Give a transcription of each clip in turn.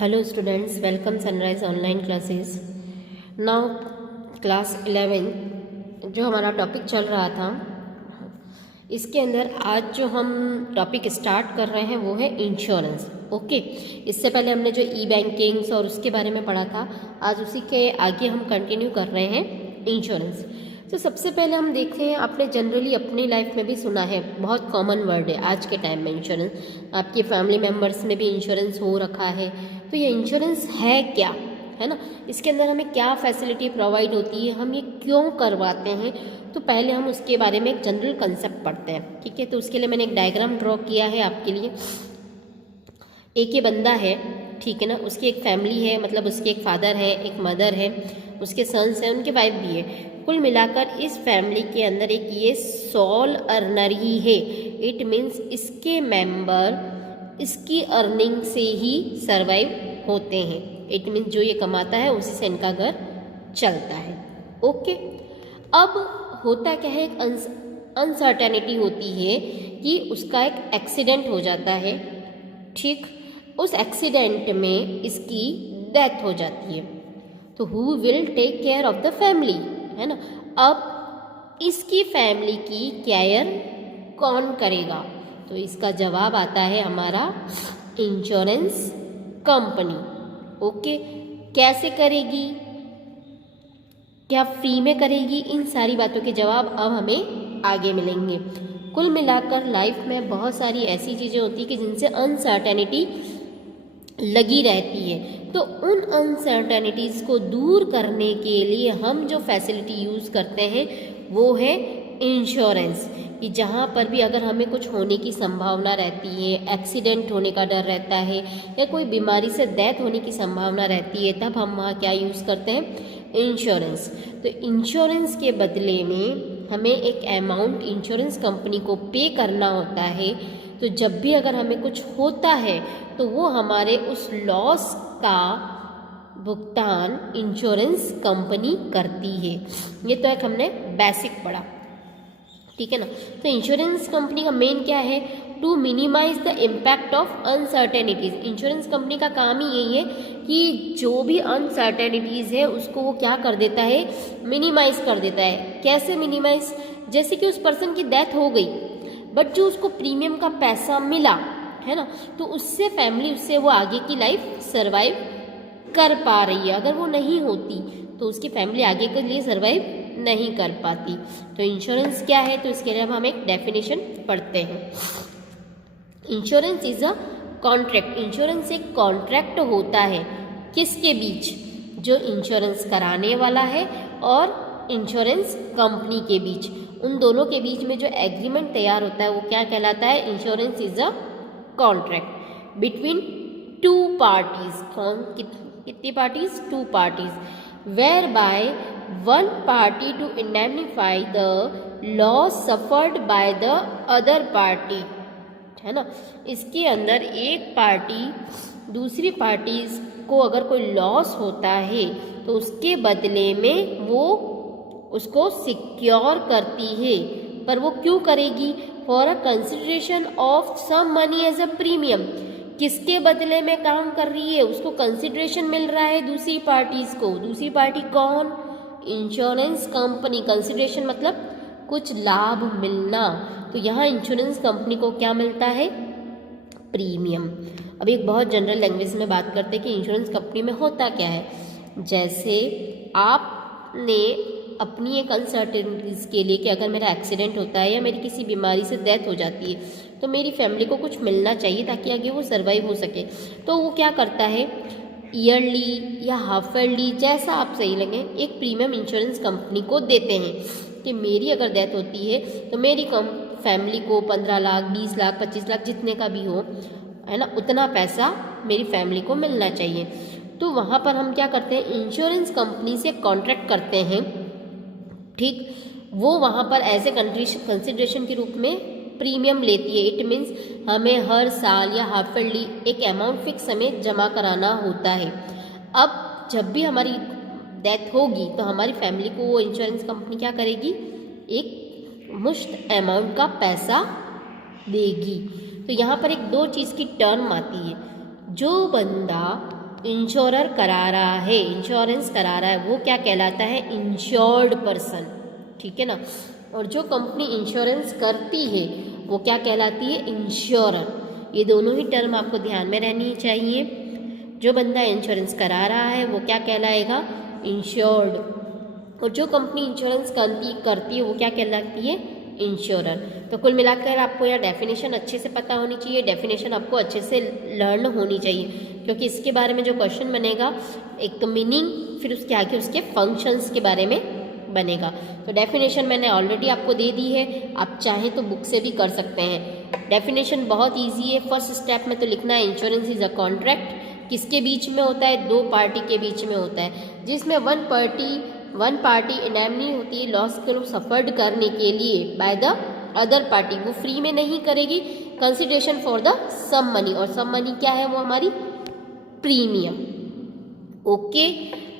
Hello students, welcome Sunrise online classes. Now class 11 जो हमारा topic चल रहा था, इसके अंदर आज जो हम टॉपिक स्टार्ट कर रहे हैं वो है इंश्योरेंस. ओके, इससे पहले हमने जो ई बैंकिंग्स और उसके बारे में पढ़ा था, आज उसी के आगे हम कंटिन्यू कर रहे हैं इंश्योरेंस. तो सबसे पहले हम देखते हैं, आपने जनरली अपनी लाइफ में भी सुना है, बहुत कॉमन वर्ड है आज के टाइम में इंश्योरेंस. आपके फैमिली मेम्बर्स में भी इंश्योरेंस हो रखा है. तो ये इंश्योरेंस है क्या, है ना, इसके अंदर हमें क्या फैसिलिटी प्रोवाइड होती है, हम ये क्यों करवाते हैं, तो पहले हम उसके बारे में एक जनरल कंसेप्ट पढ़ते हैं. ठीक है, तो उसके लिए मैंने एक डायग्राम ड्रॉ किया है आपके लिए. एक ये बंदा है, ठीक है ना, उसकी एक फैमिली है, मतलब उसके एक फादर है, एक मदर है, उसके सन्स हैं, उनके वाइफ भी है. कुल मिलाकर इस फैमिली के अंदर एक ये सोल अर्नर ही है. इट मीन्स इसके मेंबर इसकी अर्निंग से ही सरवाइव होते हैं. इट मीन्स जो ये कमाता है उसी से इनका घर चलता है. ओके, अब होता क्या है, एक अनसर्टेनिटी होती है कि उसका एक एक्सीडेंट हो जाता है. ठीक, उस एक्सीडेंट में इसकी डेथ हो जाती है. तो who will take care of the family, है ना. अब इसकी फैमिली की केयर कौन करेगा, तो इसका जवाब आता है हमारा इंश्योरेंस कंपनी. ओके, कैसे करेगी, क्या फ्री में करेगी, इन सारी बातों के जवाब अब हमें आगे मिलेंगे. कुल मिलाकर लाइफ में बहुत सारी ऐसी चीज़ें होती है कि जिनसे अनसर्टेनिटी लगी रहती है. तो उन अनसर्टेनिटीज़ को दूर करने के लिए हम जो फैसिलिटी यूज़ करते हैं वो है इंश्योरेंस. कि जहाँ पर भी अगर हमें कुछ होने की संभावना रहती है, एक्सीडेंट होने का डर रहता है, या कोई बीमारी से डेथ होने की संभावना रहती है, तब हम वहाँ क्या यूज़ करते हैं, इंश्योरेंस. तो इंश्योरेंस के बदले में हमें एक अमाउंट इंश्योरेंस कंपनी को पे करना होता है. तो जब भी अगर हमें कुछ होता है तो वो हमारे उस लॉस का भुगतान इंश्योरेंस कंपनी करती है. ये तो एक हमने बेसिक पढ़ा, ठीक है ना. तो इंश्योरेंस कंपनी का मेन क्या है, to minimize the impact of uncertainties. Insurance company का काम ही यही है कि जो भी अनसर्टेनिटीज़ है उसको वो क्या कर देता है, मिनिमाइज कर देता है. कैसे मिनिमाइज, जैसे कि उस पर्सन की डेथ हो गई बट जो उसको प्रीमियम का पैसा मिला, है ना, तो उससे फैमिली, उससे वो आगे की लाइफ सरवाइव कर पा रही है. अगर वो नहीं होती तो उसकी फैमिली आगे के लिए सरवाइव नहीं कर पाती. तो इंश्योरेंस क्या है, तो इसके लिए हम एक डेफिनेशन पढ़ते हैं. Insurance is a contract. Insurance एक कॉन्ट्रैक्ट होता है किसके बीच, जो इंश्योरेंस कराने वाला है और इंश्योरेंस कंपनी के बीच. उन दोनों के बीच में जो एग्रीमेंट तैयार होता है वो क्या कहलाता है, insurance is a contract between two parties. कितनी parties, two parties. Whereby one party to indemnify the loss suffered by the other party, है ना. इसके अंदर एक पार्टी दूसरी पार्टीज को अगर कोई लॉस होता है तो उसके बदले में वो उसको सिक्योर करती है. पर वो क्यों करेगी, for a consideration of some money as a premium. किसके बदले में काम कर रही है, उसको कंसिडरेशन मिल रहा है दूसरी पार्टीज को. दूसरी पार्टी कौन, इंश्योरेंस कंपनी. कंसिडरेशन मतलब कुछ लाभ मिलना. तो यहाँ इंश्योरेंस कंपनी को क्या मिलता है, प्रीमियम. अब एक बहुत जनरल लैंग्वेज में बात करते हैं कि इंश्योरेंस कंपनी में होता क्या है. जैसे आपने अपनी एक अनसर्टेनिटीज़ के लिए कि अगर मेरा एक्सीडेंट होता है या मेरी किसी बीमारी से डेथ हो जाती है तो मेरी फैमिली को कुछ मिलना चाहिए ताकि आगे वो सर्वाइव हो सके. तो वो क्या करता है, ईयरली या हाफ ईयरली, जैसा आप सही लगे, एक प्रीमियम इंश्योरेंस कंपनी को देते हैं कि मेरी अगर डेथ होती है तो मेरी फैमिली को 15 लाख, 20 लाख, 25 लाख, जितने का भी हो, है ना, उतना पैसा मेरी फैमिली को मिलना चाहिए. तो वहाँ पर हम क्या करते हैं, इंश्योरेंस कंपनी से कॉन्ट्रैक्ट करते हैं. ठीक, वो वहाँ पर एज ए कंसिडरेशन के रूप में प्रीमियम लेती है. इट मीन्स हमें हर साल या हाफ ईयरली एक अमाउंट फिक्स हमें जमा कराना होता है. अब जब भी हमारी डेथ होगी तो हमारी फैमिली को वो इंश्योरेंस कंपनी क्या करेगी, एक मुश्त अमाउंट का पैसा देगी. तो यहाँ पर एक दो चीज़ की टर्म आती है. जो बंदा इंश्योरर करा रहा है, इंश्योरेंस करा रहा है, वो क्या कहलाता है? इंश्योर्ड पर्सन, ठीक है ना। और जो कंपनी इंश्योरेंस करती है वो क्या कहलाती है? इंश्योरर। ये दोनों ही टर्म आपको ध्यान में रहनी चाहिए। जो बंदा इंश्योरेंस करा रहा है वो क्या कहलाएगा? इंश्योर्ड। और जो कंपनी इंश्योरेंस करती है वो क्या कहलाती है? इंश्योरर। तो कुल मिलाकर आपको यह डेफिनेशन अच्छे से पता होनी चाहिए, डेफिनेशन आपको अच्छे से लर्न होनी चाहिए, क्योंकि इसके बारे में जो क्वेश्चन बनेगा, एक तो मीनिंग, फिर उसके आगे उसके फंक्शंस के बारे में बनेगा। तो डेफिनेशन मैंने ऑलरेडी आपको दे दी है, आप चाहें तो बुक से भी कर सकते हैं। डेफिनेशन बहुत ईजी है। फर्स्ट स्टेप में तो लिखना है इंश्योरेंस इज अ कॉन्ट्रैक्ट। किसके बीच में होता है? दो पार्टी के बीच में होता है, जिसमें वन पार्टी इनैमनी होती है लॉस को सफर्ड करने के लिए बाय द अदर पार्टी। वो फ्री में नहीं करेगी, consideration for the sum money, और सम मनी क्या है? वो हमारी प्रीमियम। ओके,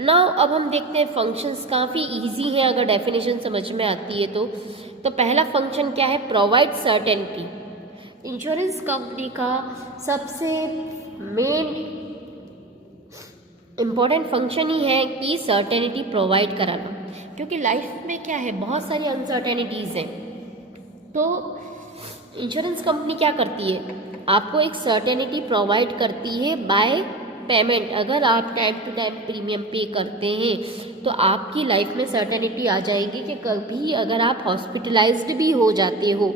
नाउ अब हम देखते हैं फंक्शंस। काफ़ी इजी हैं अगर डेफिनेशन समझ में आती है तो पहला फंक्शन क्या है? Provide certainty. इंश्योरेंस कंपनी का सबसे मेन इम्पॉर्टेंट फंक्शन ही है कि सर्टेनिटी प्रोवाइड कराना, क्योंकि लाइफ में क्या है? बहुत सारी अनसर्टेनिटीज़ हैं। तो इंश्योरेंस कंपनी क्या करती है? आपको एक सर्टेनिटी प्रोवाइड करती है बाय पेमेंट। अगर आप टाइम टू टाइम प्रीमियम पे करते हैं तो आपकी लाइफ में सर्टेनिटी आ जाएगी कि कभी अगर आप हॉस्पिटलाइज्ड भी हो जाते हो,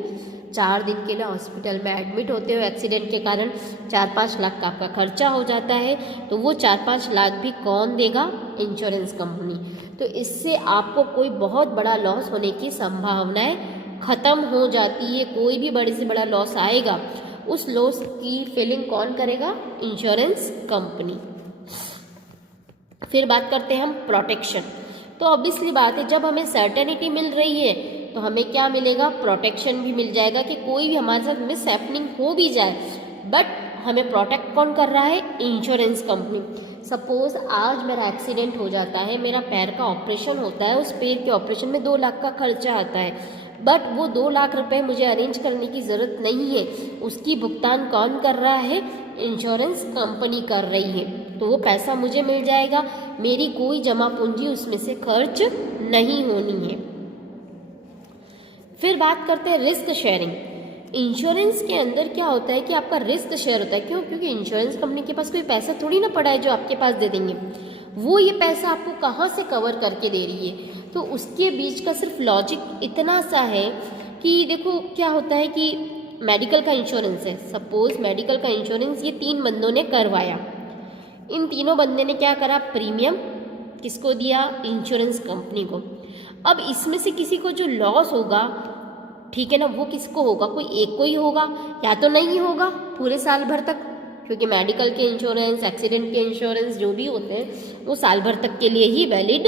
4 दिन के लिए हॉस्पिटल में एडमिट होते हो एक्सीडेंट के कारण, 4-5 लाख का आपका खर्चा हो जाता है, तो वो 4-5 लाख भी कौन देगा? Insurance company. तो इससे आपको कोई बहुत बड़ा लॉस होने की संभावनाएं ख़त्म हो जाती है। कोई भी बड़े से बड़ा लॉस आएगा, उस लॉस की फीलिंग कौन करेगा? Insurance company. फिर बात करते हैं हम प्रोटेक्शन। तो ऑब्वियसली बात है, जब हमें सर्टेनिटी मिल रही है तो हमें क्या मिलेगा? प्रोटेक्शन भी मिल जाएगा कि कोई भी हमारे साथ मिस हैपनिंग हो भी जाए, बट हमें प्रोटेक्ट कौन कर रहा है? Insurance company. सपोज आज मेरा एक्सीडेंट हो जाता है, मेरा पैर का ऑपरेशन होता है, उस पैर के ऑपरेशन में 2 लाख का खर्चा आता है, बट वो 2 लाख रुपए मुझे अरेंज करने की ज़रूरत नहीं है, उसकी भुगतान कौन कर रहा है? इंश्योरेंस कंपनी कर रही है। तो वो पैसा मुझे मिल जाएगा, मेरी कोई जमा पूंजी उसमें से खर्च नहीं होनी है। फिर बात करते हैं रिस्क शेयरिंग। इंश्योरेंस के अंदर क्या होता है कि आपका रिस्क शेयर होता है। क्यों? क्योंकि इंश्योरेंस कंपनी के पास कोई पैसा थोड़ी ना पड़ा है जो आपके पास दे देंगे, वो ये पैसा आपको कहाँ से कवर करके दे रही है। तो उसके बीच का सिर्फ लॉजिक इतना सा है कि देखो क्या होता है कि मेडिकल का इंश्योरेंस है, सपोज मेडिकल का इंश्योरेंस ये 3 बंदों ने करवाया, इन तीनों बंदे ने क्या करा? प्रीमियम किसको दिया? इंश्योरेंस कंपनी को। अब इसमें से किसी को जो लॉस होगा, ठीक है ना, वो किसको होगा? कोई एक को ही होगा, या तो नहीं होगा पूरे साल भर तक, क्योंकि मेडिकल के इंश्योरेंस, एक्सीडेंट के इंश्योरेंस जो भी होते हैं वो साल भर तक के लिए ही वैलिड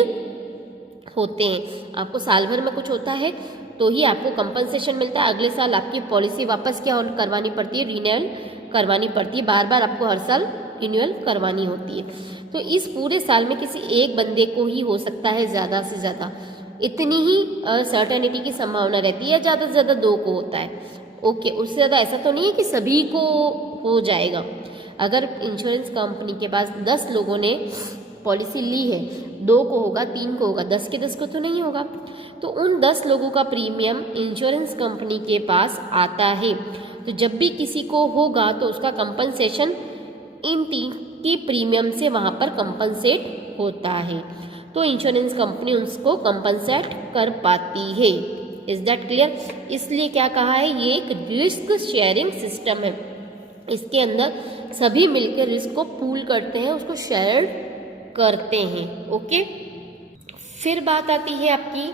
होते हैं। आपको साल भर में कुछ होता है तो ही आपको कंपनसेशन मिलता है, अगले साल आपकी पॉलिसी वापस क्या करवानी पड़ती है? रिन्यूअल करवानी पड़ती है, बार बार आपको हर साल रिन्यूअल करवानी होती है। तो इस पूरे साल में किसी एक बंदे को ही हो सकता है ज़्यादा से ज़्यादा, इतनी ही सर्टेनिटी की संभावना रहती है, ज़्यादा से ज़्यादा 2 को होता है। ओके, उससे ज़्यादा ऐसा तो नहीं है कि सभी को हो जाएगा। अगर इंश्योरेंस कंपनी के पास 10 लोगों ने पॉलिसी ली है, 2 को होगा, 3 को होगा, 10 के 10 को तो नहीं होगा। तो उन 10 लोगों का प्रीमियम इंश्योरेंस कंपनी के पास आता है। तो जब भी किसी को होगा तो उसका कंपनसेशन इन 3 की प्रीमियम से वहाँ पर कंपनसेट होता है, तो इंश्योरेंस कंपनी उसको कंपनसेट कर पाती है। Is that clear? इसलिए क्या कहा है, ये एक रिस्क शेयरिंग सिस्टम है। इसके अंदर सभी मिलकर रिस्क को पूल करते हैं, उसको शेयर करते हैं। ओके, फिर बात आती है आपकी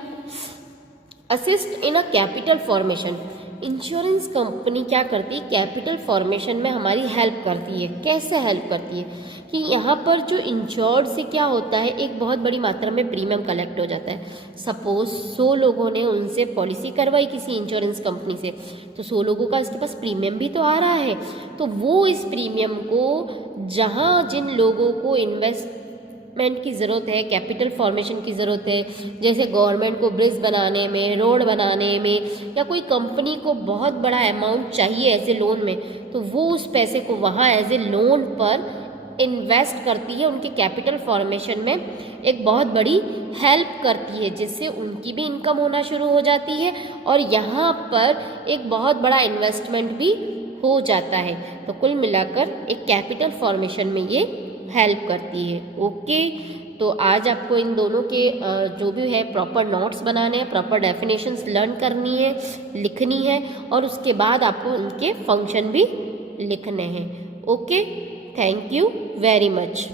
assist in a capital formation. Insurance company क्या करती है? कैपिटल फॉर्मेशन में हमारी हेल्प करती है। कैसे हेल्प करती है? कि यहाँ पर जो इंश्योर्ड से क्या होता है, एक बहुत बड़ी मात्रा में प्रीमियम कलेक्ट हो जाता है। सपोज 100 लोगों ने उनसे पॉलिसी करवाई किसी इंश्योरेंस कंपनी से, तो 100 लोगों का इसके पास प्रीमियम भी तो आ रहा है। तो वो इस प्रीमियम को जहाँ जिन लोगों को इन्वेस्टमेंट की ज़रूरत है, कैपिटल फॉर्मेशन की ज़रूरत है, जैसे गवर्नमेंट को ब्रिज बनाने में, रोड बनाने में, या कोई कंपनी को बहुत बड़ा अमाउंट चाहिए एज ए लोन में, तो वो उस पैसे को वहाँ एज ए लोन पर इन्वेस्ट करती है, उनके कैपिटल फॉर्मेशन में एक बहुत बड़ी हेल्प करती है, जिससे उनकी भी इनकम होना शुरू हो जाती है और यहाँ पर एक बहुत बड़ा इन्वेस्टमेंट भी हो जाता है। तो कुल मिलाकर एक कैपिटल फॉर्मेशन में ये हेल्प करती है। ओके, तो आज आपको इन दोनों के जो भी है प्रॉपर नोट्स बनाने हैं, प्रॉपर डेफिनेशंस लर्न करनी है, लिखनी है और उसके बाद आपको इनके फंक्शन भी लिखने हैं। Okay, thank you very much.